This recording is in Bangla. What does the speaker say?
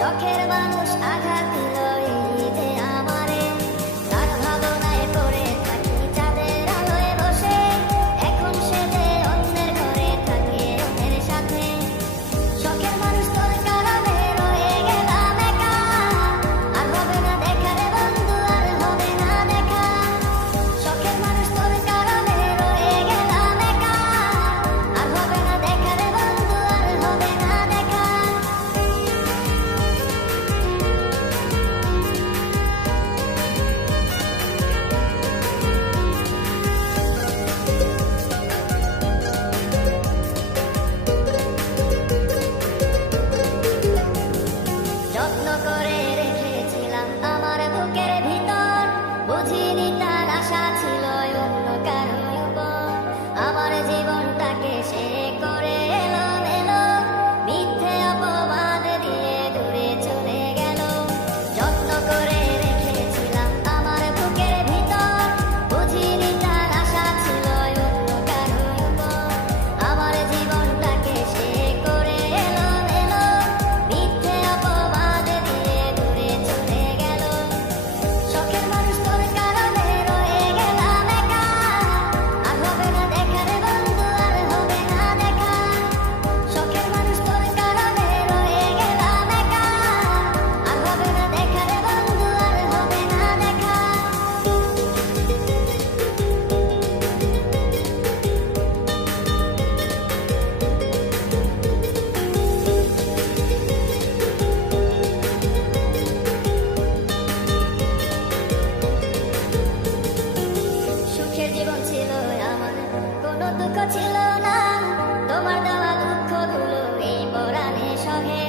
শখের মানুষ আঘাত দিল এই যে আমারে, তার ভাবনায় পড়ে থাকি চাঁদের আলোয় বসে, এখন সে যে অন্যের ঘরে থাকে অন্যের সাথে। শখের মানুষ তোর কারণে রয়ে গেলাম একা, আর হবে না দেখা রে বন্ধু, আর হবে না দেখা। শখের মানুষ তোর কারণে রয়ে গেলাম একা, আর হবে না দেখা রে বন্ধু, আর হবে না দেখা। যত্ন করে রেখেছিলাম আমার বুকের ভিতর, বুঝিনি তার আশা ছিল অন্য কারো উপর। আমার জীবনটাকে সে করে এলো মেলো, মিথ্যে অপবাদ দিয়ে দূরে চলে গেল। যত্ন করে রেখেছিলাম আমার বুকের ভিতর, বুঝিনি তার আশা ছিল অন্য কারো উপর। আমার জীবনটাকে সে করে এলো মেলো, মিথ্যে অপবাদ দিয়ে দূরে চলে গেল। শখের মানুষ তোর কারণে রয়ে গেলাম একা, আর হবে না দেখা রে বন্ধু, আর হবে না দেখা। শখের মানুষ তোর কারণে রয়ে গেলাম একা, আর হবে না দেখা রে বন্ধু, আর হবে না দেখা। সুখের জীবন ছিল আমার, কোনো দুঃখ ছিল না, তোমার দেওয়া দুঃখগুলো এই পরাণে সহে।